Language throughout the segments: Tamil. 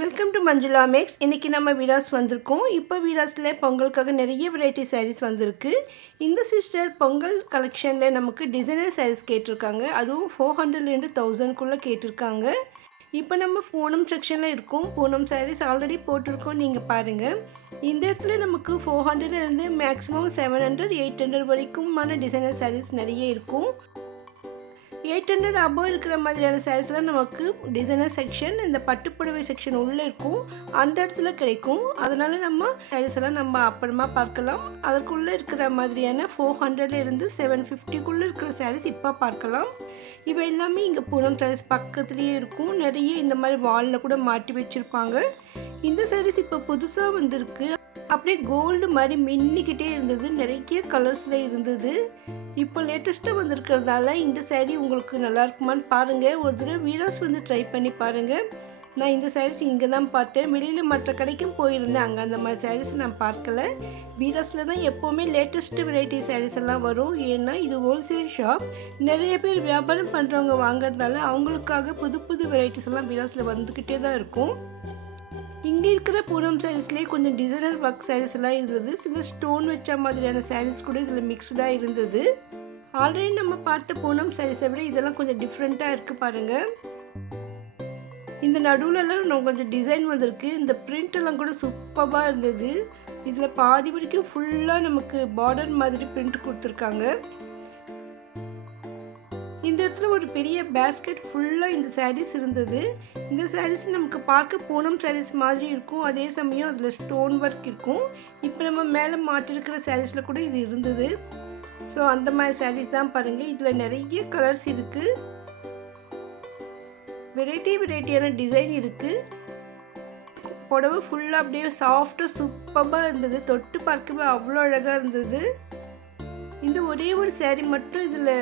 Welcome to Manjula maths. இன்றைக்கி நம்ம வீராஸ் வந்திருக்கோம். இப்போ வீராஸில் பொங்கலுக்காக நிறைய வெரைட்டி சாரீஸ் வந்திருக்கு. இந்த சிஸ்டர் பொங்கல் கலெக்ஷனில் நமக்கு டிசைனர் சாரீஸ் கேட்டிருக்காங்க. அதுவும் 400லேருந்து 1000க்குள்ளே கேட்டிருக்காங்க. இப்போ நம்ம பூனம் செக்ஷனில் இருக்கோம். பூனம் சாரீஸ் ஆல்ரெடி போட்டிருக்கோம், நீங்கள் பாருங்கள். இந்த இடத்துல நமக்கு 400லேருந்து மேக்ஸிமம் 700 800 வரைக்குமான டிசைனர் சாரீஸ் நிறைய இருக்கும். 800 அபோவ் இருக்கிற மாதிரியான சாரீஸ்லாம் நமக்கு டிசைனர் செக்ஷன், இந்த பட்டுப்புடவை செக்ஷன் உள்ளே இருக்கும், அந்த இடத்துல கிடைக்கும். அதனால் நம்ம சாரீஸ் எல்லாம் நம்ம அப்புறமா பார்க்கலாம். அதுக்குள்ளே இருக்கிற மாதிரியான 400லேருந்து 750க்குள்ளே இருக்கிற சாரீஸ் இப்போ பார்க்கலாம். இவை எல்லாமே இங்கே பூனம் சாரீஸ் பக்கத்துலேயே இருக்கும். நிறைய இந்த மாதிரி வாலில் கூட மாட்டி வச்சுருப்பாங்க. இந்த சாரீஸ் இப்போ புதுசாக வந்திருக்கு. அப்படியே கோல்டு மாதிரி மின்னிக்கிட்டே இருந்தது. நிறைய கலர்ஸில் இருந்தது. இப்போ லேட்டஸ்ட்டாக வந்திருக்கிறதால இந்த சாரீ உங்களுக்கு நல்லா இருக்குமான்னு பாருங்கள். ஒரு தடவை வீராஸ் வந்து ட்ரை பண்ணி பாருங்கள். நான் இந்த சாரீஸ் இங்கே தான் பார்த்தேன். வெளியில் மற்ற கடைக்கும் போயிருந்தேன், அங்கே அந்த மாதிரி சாரீஸ் நான் பார்க்கல. வீராஸில் தான் எப்போவுமே லேட்டஸ்ட்டு வெரைட்டி சாரீஸ் எல்லாம் வரும். ஏன்னா இது ஹோல்சேல் ஷாப். நிறைய பேர் வியாபாரம் பண்ணுறவங்க வாங்குறதால அவங்களுக்காக புது புது வெரைட்டிஸ் எல்லாம் வீராஸில் வந்துக்கிட்டே தான் இருக்கும். இங்கே இருக்கிற பூனம் சாரீஸ்லேயே கொஞ்சம் டிசைனர் ஒர்க் சாரீஸ் எல்லாம் இருந்தது. சில ஸ்டோன் வச்ச மாதிரியான சாரீஸ் கூட இதில் மிக்ஸ்டாக இருந்தது. ஆல்ரெடி நம்ம பார்த்த பூனம் சாரீஸை விட இதெல்லாம் கொஞ்சம் டிஃப்ரெண்ட்டாக இருக்குது பாருங்கள். இந்த நடுவுலலாம் நம்ம கொஞ்சம் டிசைன் வந்திருக்கு. இந்த பிரிண்ட் எல்லாம் கூட சூப்பராக இருந்தது. இதில் பாதி வரைக்கும் ஃபுல்லாக நமக்கு பார்டர் மாதிரி பிரிண்ட் கொடுத்துருக்காங்க. இந்த இடத்துல ஒரு பெரிய பேஸ்கெட் ஃபுல்லாக இந்த சாரீஸ் இருந்தது. இந்த சாரீஸ் நமக்கு பார்க்க பூனம் சாரீஸ் மாதிரி இருக்கும், அதே சமயம் அதில் ஸ்டோன் ஒர்க் இருக்கும். இப்போ நம்ம மேலே மாட்டிருக்கிற சாரீஸில் கூட இது இருந்தது. ஸோ அந்த மாதிரி சாரீஸ் தான் பாருங்கள். இதில் நிறைய கலர்ஸ் இருக்குது, வெரைட்டியான டிசைன் இருக்குது. புடவை ஃபுல்லாக அப்படியே சாஃப்டாக சூப்பராக இருந்தது. தொட்டு பார்க்கவே அவ்வளோ அழகாக இருந்தது. இந்த ஒரே ஒரு சாரீ மட்டும் இதில்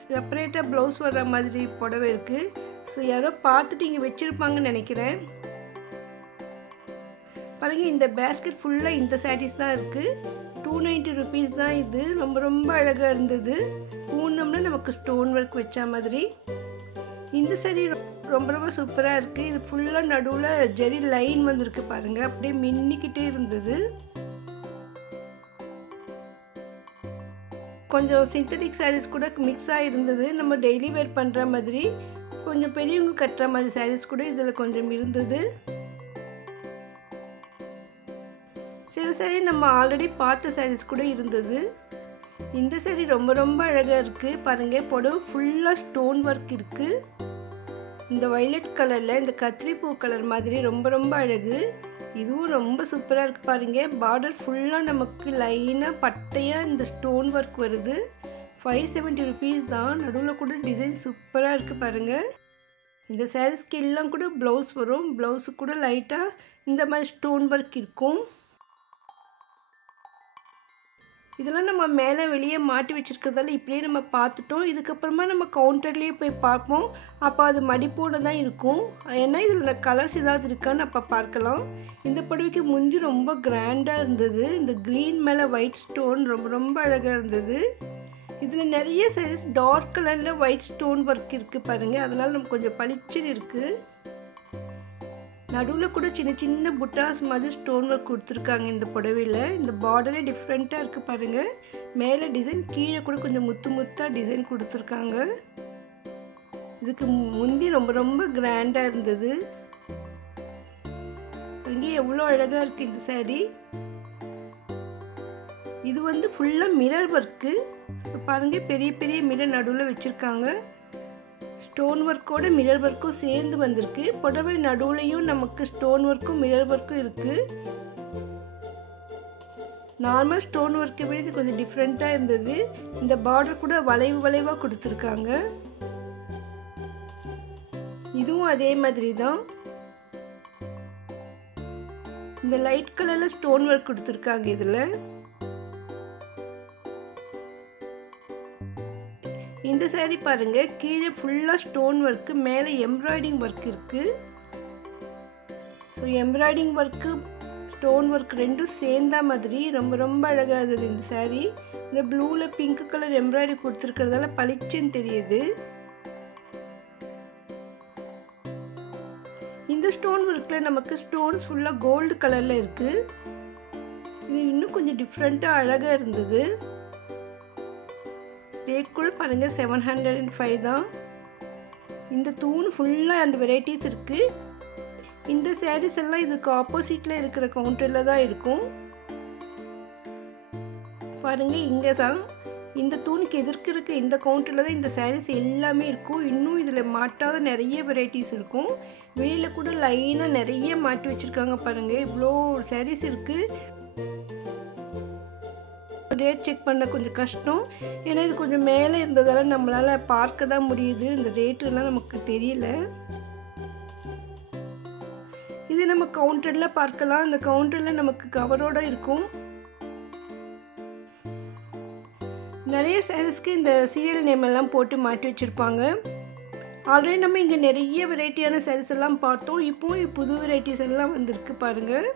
செப்பரேட்டாக ப்ளவுஸ் வர்ற மாதிரி புடவை இருக்குது. ஸோ யாரோ பார்த்துட்டு இங்கே வச்சுருப்பாங்கன்னு நினைக்கிறேன். பாருங்கள், இந்த பேஸ்கெட் ஃபுல்லாக இந்த சாரீஸ் தான் இருக்குது. 290 ருபீஸ் தான் இது. ரொம்ப அழகாக இருந்தது. பூனம்னா நமக்கு ஸ்டோன் ஒர்க் வச்ச மாதிரி. இந்த சாரீ ரொம்ப சூப்பராக இருக்குது. இது ஃபுல்லாக நடுவில் ஜெரி லைன் வந்திருக்கு பாருங்கள், அப்படியே மின்னிக்கிட்டே இருந்தது. கொஞ்சம் சிந்தட்டிக் சாரீஸ் கூட மிக்ஸாக இருந்தது. நம்ம டெய்லி வேர் பண்ணுற மாதிரி, கொஞ்சம் பெரியவங்க கட்டுற மாதிரி சாரீஸ் கூட இதில் கொஞ்சம் இருந்தது. சில சாரீ நம்ம ஆல்ரெடி பார்த்த சாரீஸ் கூட இருந்தது. இந்த சாரீ ரொம்ப அழகாக இருக்குது பாருங்கள். புடவை ஃபுல்லாக ஸ்டோன் ஒர்க் இருக்குது. இந்த வயலட் கலரில் இந்த கத்திரி பூ கலர் மாதிரி ரொம்ப அழகு. இதுவும் ரொம்ப சூப்பராக இருக்குது பாருங்கள். பார்டர் ஃபுல்லாக நமக்கு லைனாக பட்டையாக இந்த ஸ்டோன் ஒர்க் வருது. 570 ருபீஸ் தான். நடுவில் கூட டிசைன் சூப்பராக இருக்குது பாருங்கள். இந்த சாரீஸ்க்கு எல்லாம் கூட ப்ளவுஸ் வரும். ப்ளவுஸு கூட லைட்டாக இந்த மாதிரி ஸ்டோன் ஒர்க் இருக்கும். இதெல்லாம் நம்ம மேலே வெளியே மாட்டி வச்சுருக்கிறதால இப்படியே நம்ம பார்த்துட்டோம். இதுக்கப்புறமா நம்ம கவுண்டர்லேயே போய் பார்ப்போம். அப்போ அது மடிப்போடு தான் இருக்கும். ஏன்னா இதில் கலர்ஸ் ஏதாவது இருக்கான்னு அப்போ பார்க்கலாம். இந்த புடவைக்கு முந்தி ரொம்ப கிராண்டாக இருந்தது. இந்த க்ரீன் மேலே ஒயிட் ஸ்டோன் ரொம்ப அழகாக இருந்தது. இதில் நிறைய சாரீஸ் டார்க் கலரில் ஒயிட் ஸ்டோன் ஒர்க் இருக்குது பாருங்கள். அதனால் நமக்கு கொஞ்சம் பளிச்சுன்னு இருக்குது. நடுவில் கூட சின்ன புட்டாஸ் மாதிரி ஸ்டோன் ஒர்க் கொடுத்துருக்காங்க இந்த புடவையில். இந்த பார்டரே டிஃப்ரெண்ட்டாக இருக்குது பாருங்கள். மேலே டிசைன், கீழே கூட கொஞ்சம் முத்தாக டிசைன் கொடுத்துருக்காங்க. இதுக்கு முந்தி ரொம்ப கிராண்டாக இருந்தது. இங்கே எவ்வளோ அழகாக இருக்குது இந்த சாரீ. இது வந்து ஃபுல்லாக மிரர் ஒர்க்கு. பாருங்கள், பெரிய மிரர் நடுவில் வச்சுருக்காங்க. ஸ்டோன் ஒர்க்கோட மிரர் ஒர்க்கும் சேர்ந்து வந்திருக்கு. புடவை நடுவுலையும் நமக்கு ஸ்டோன் ஒர்க்கும் மிரர் ஒர்க்கும் இருக்குது. நார்மல் ஸ்டோன் ஒர்க்கை விட இது கொஞ்சம் டிஃப்ரெண்ட்டாக இருந்தது. இந்த பார்டர் கூட வளைவாக கொடுத்துருக்காங்க. இதுவும் அதே மாதிரி தான். இந்த லைட் கலரில் ஸ்டோன் ஒர்க் கொடுத்துருக்காங்க இதில். இந்த சாரீ பாருங்கள், கீழே ஃபுல்லாக ஸ்டோன் ஒர்க்கு, மேலே எம்ப்ராய்டிங் ஒர்க் இருக்குது. So embroidery work stone work ரெண்டும் சேர்ந்த மாதிரி ரொம்ப அழகாக இருந்தது இந்த சாரீ. இந்த ப்ளூவில் பிங்க் கலர் எம்ப்ராய்டரி கொடுத்துருக்கிறதால பளிச்சுன்னு தெரியுது. இந்த ஸ்டோன் ஒர்க் ஒர்க்கில் நமக்கு ஸ்டோன்ஸ் ஃபுல்லாக கோல்டு கலரில் இருக்குது. இது இன்னும் கொஞ்சம் டிஃப்ரெண்ட்டாக அழகாக இருந்தது. ரேட் கூட பாருங்கள் 705 தான். இந்த தூண் ஃபுல்லாக அந்த வெரைட்டிஸ் இருக்குது. இந்த சாரீஸ் எல்லாம் இதுக்கு ஆப்போசிட்டில் இருக்கிற கவுண்டரில் தான் இருக்கும். பாருங்கள், இங்கே தான் இந்த தூணுக்கு எதிர்க்க இருக்க இந்த கவுண்டரில் தான் இந்த சாரீஸ் எல்லாமே இருக்கும். இன்னும் இதில் மாட்டாத நிறைய வெரைட்டிஸ் இருக்கும். வெளியில் கூட லைனாக நிறைய மாட்டி வச்சுருக்காங்க பாருங்கள். இவ்வளோ சாரீஸ் இருக்குது. ரேட் செக் பண்ண கொஞ்சம் கஷ்டம். ஏன்னா இது கொஞ்சம் மேலே இருந்ததால் நம்மளால் பார்க்க தான் முடியுது. இந்த ரேட்டெல்லாம் நமக்கு தெரியல. இது நம்ம கவுண்டரில் பார்க்கலாம். இந்த கவுண்டரில் நமக்கு கவரோடு இருக்கும். நிறைய சாரீஸ்க்கு இந்த சீரியல் நேம் எல்லாம் போட்டு மாட்டி வச்சுருப்பாங்க. ஆல்ரெடி நம்ம இங்கே நிறைய வெரைட்டியான சாரீஸ் எல்லாம் பார்த்தோம். இப்போவும் புது வெரைட்டிஸ் எல்லாம் வந்திருக்கு பாருங்கள்.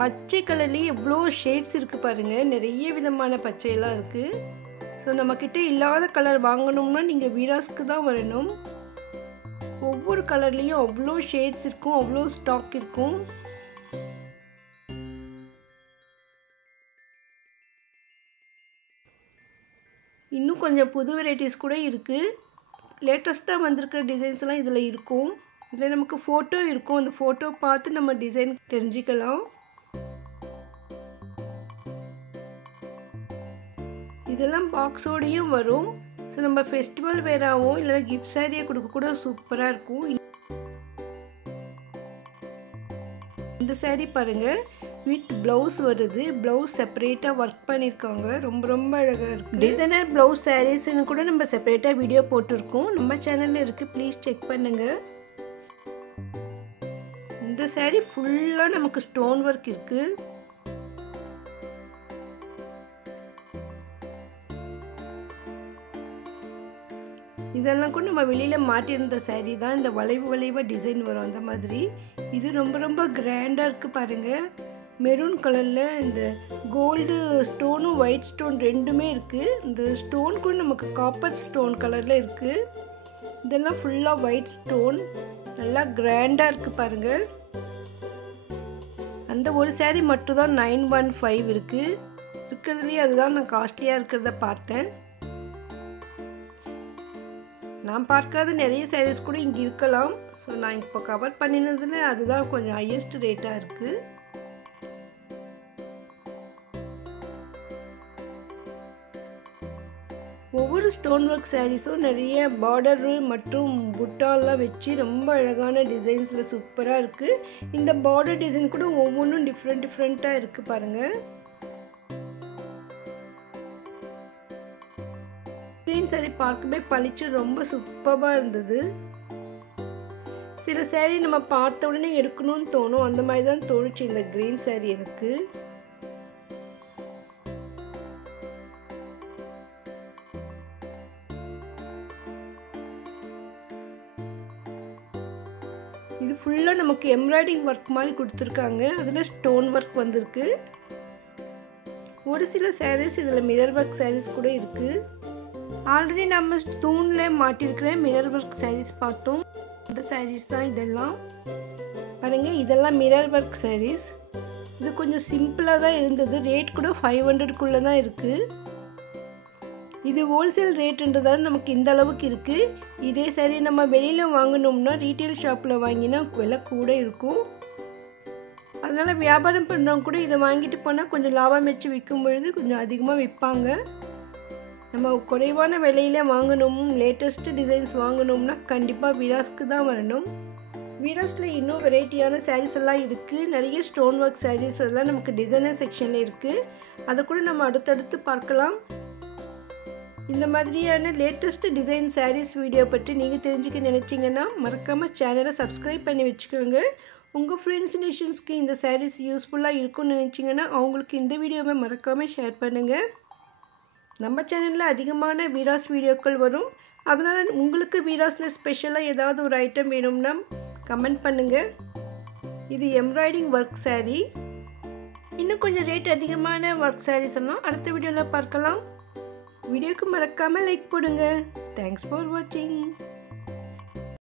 பச்சை கலர்லேயே எவ்வளோ ஷேட்ஸ் இருக்குது பாருங்கள். நிறைய விதமான பச்சையெல்லாம் இருக்குது. ஸோ நம்மக்கிட்ட இல்லாத கலர் வாங்கணும்னா நீங்கள் வீராஸ்க்கு தான் வரணும். ஒவ்வொரு கலர்லேயும் அவ்வளோ ஷேட்ஸ் இருக்கும், அவ்வளோ ஸ்டாக் இருக்கும். இன்னும் கொஞ்சம் புது வெரைட்டிஸ் கூட இருக்குது. லேட்டஸ்ட்டாக வந்திருக்கிற டிசைன்ஸ்லாம் இதில் இருக்கும். இதில் நமக்கு ஃபோட்டோ இருக்கும். அந்த ஃபோட்டோ பார்த்து நம்ம டிசைன் தெரிஞ்சுக்கலாம். இதெல்லாம் பாக்ஸோடையும் வரும். ஸோ நம்ம ஃபெஸ்டிவல் வேறாகவும் இல்லை கிஃப்ட் சாரியை கொடுக்க கூட சூப்பராக இருக்கும். இந்த சாரீ பாருங்கள், வித் ப்ளவுஸ் வருது. ப்ளவுஸ் செப்பரேட்டாக ஒர்க் பண்ணியிருக்காங்க. ரொம்ப ரொம்ப அழகாக இருக்குது. டிசைனர் ப்ளவுஸ் சாரீஸ்ன்னு கூட நம்ம செப்பரேட்டாக வீடியோ போட்டிருக்கோம். நம்ம சேனலில் இருக்குது, ப்ளீஸ் செக் பண்ணுங்கள். இந்த சாரீ ஃபுல்லாக நமக்கு ஸ்டோன் ஒர்க் இருக்குது. இதெல்லாம் கூட நம்ம வெளியில் மாட்டியிருந்த சாரீ தான். இந்த வளைவு வளைவாக டிசைன் வரும் அந்த மாதிரி. இது ரொம்ப ரொம்ப கிராண்டாக இருக்குது பாருங்கள். மெரூன் கலரில் இந்த கோல்டு ஸ்டோனும் ஒயிட் ஸ்டோன் ரெண்டுமே இருக்குது. இந்த ஸ்டோன் கூட நமக்கு காப்பர் ஸ்டோன் கலரில் இருக்குது. இதெல்லாம் ஃபுல்லாக ஒயிட் ஸ்டோன், நல்லா கிராண்டாக இருக்குது பாருங்கள். அந்த ஒரு சாரீ மட்டும் தான் 915 இருக்குது. இருக்கிறதுலேயே அதுதான் நான் காஸ்ட்லியாக இருக்கிறத பார்த்தேன். நான் பார்க்காத நிறைய சாரீஸ் கூட இங்கே இருக்கலாம். ஸோ நான் இப்போ கவர் பண்ணினதுல அதுதான் கொஞ்சம் ஹையஸ்ட் ரேட்டாக இருக்குது. ஒவ்வொரு ஸ்டோன் ஒர்க் சாரீஸும் நிறைய பார்டரு மற்றும் புட்டாலாம் வச்சு ரொம்ப அழகான டிசைன்ஸில் சூப்பராக இருக்குது. இந்த பார்டர் டிசைன் கூட ஒவ்வொன்றும் டிஃப்ரெண்ட்டாக இருக்குது பாருங்கள். க்ரீன் சாரீ பார்க்கவே பளிச்சு ரொம்ப சூப்பராக இருந்தது. சில சாரீ நம்ம பார்த்த உடனே எடுக்கணும்னு தோணும். அந்த மாதிரி தான் தோணுச்சு இந்த க்ரீன் சாரீ எனக்கு. இது ஃபுல்லாக நமக்கு எம்ப்ராய்டிங் ஒர்க் மாதிரி கொடுத்துருக்காங்க. அதில் ஸ்டோன் ஒர்க் வந்திருக்கு. ஒரு சில சாரீஸ் இதில் மிரர் ஒர்க் சாரீஸ் கூட இருக்குது. ஆல்ரெடி நம்ம தூணில் மாட்டியிருக்கிற மிரர் ஒர்க் சாரீஸ் பார்த்தோம். இந்த சாரீஸ் தான் இதெல்லாம் பாருங்கள். இதெல்லாம் மிரர் ஒர்க் சாரீஸ். இது கொஞ்சம் சிம்பிளாக தான் இருந்தது. ரேட் கூட 500க்குள்ளே தான் இருக்குது. இது ஹோல்சேல் ரேட்டுன்றதால நமக்கு இந்த அளவுக்கு இருக்குது. இதே சாரீ நம்ம வெளியில் வாங்கினோம்னா ரீட்டெயில் ஷாப்பில் வாங்கினா விலை கூட இருக்கும். அதனால் வியாபாரம் பண்ணுறவங்க கூட இதை வாங்கிட்டு போனால் கொஞ்சம் லாபம் வச்சு விற்கும் பொழுது கொஞ்சம் அதிகமாக விற்பாங்க. நம்ம குறைவான விலையில் வாங்கணும், லேட்டஸ்ட்டு டிசைன்ஸ் வாங்கணும்னா கண்டிப்பாக வீராஸ்க்கு தான் வரணும். வீராஸில் இன்னும் வெரைட்டியான சாரீஸ் எல்லாம் இருக்குது. நிறைய ஸ்டோன் ஒர்க் சாரீஸ் எல்லாம் நமக்கு டிசைனர் செக்ஷனில் இருக்குது. அதை கூட நம்ம அடுத்தடுத்து பார்க்கலாம். இந்த மாதிரியான லேட்டஸ்ட் டிசைன் சாரீஸ் வீடியோ பற்றி நீங்கள் தெரிஞ்சுக்க நினச்சிங்கன்னா மறக்காமல் சேனலை சப்ஸ்கிரைப் பண்ணி வச்சுக்கோங்க. உங்கள் ஃப்ரெண்ட்ஸ் ரிலேஷன்ஸ்க்கு இந்த சாரீஸ் யூஸ்ஃபுல்லாக இருக்கும்னு நினச்சிங்கன்னா அவங்களுக்கு இந்த வீடியோவை மறக்காமல் ஷேர் பண்ணுங்கள். நம்ம சேனலில் அதிகமான வீராஸ் வீடியோக்கள் வரும். அதனால் உங்களுக்கு வீராஸில் ஸ்பெஷலாக ஏதாவது ஒரு ஐட்டம் வேணும்னா கமெண்ட் பண்ணுங்கள். இது எம்ப்ராய்டிங் ஒர்க் சாரீ. இன்னும் கொஞ்சம் ரேட் அதிகமான ஒர்க் சாரீஸ் எல்லாம் அடுத்த வீடியோவில் பார்க்கலாம். வீடியோக்கு மறக்காமல் லைக் போடுங்க. தேங்க்ஸ் ஃபார் வாட்சிங்.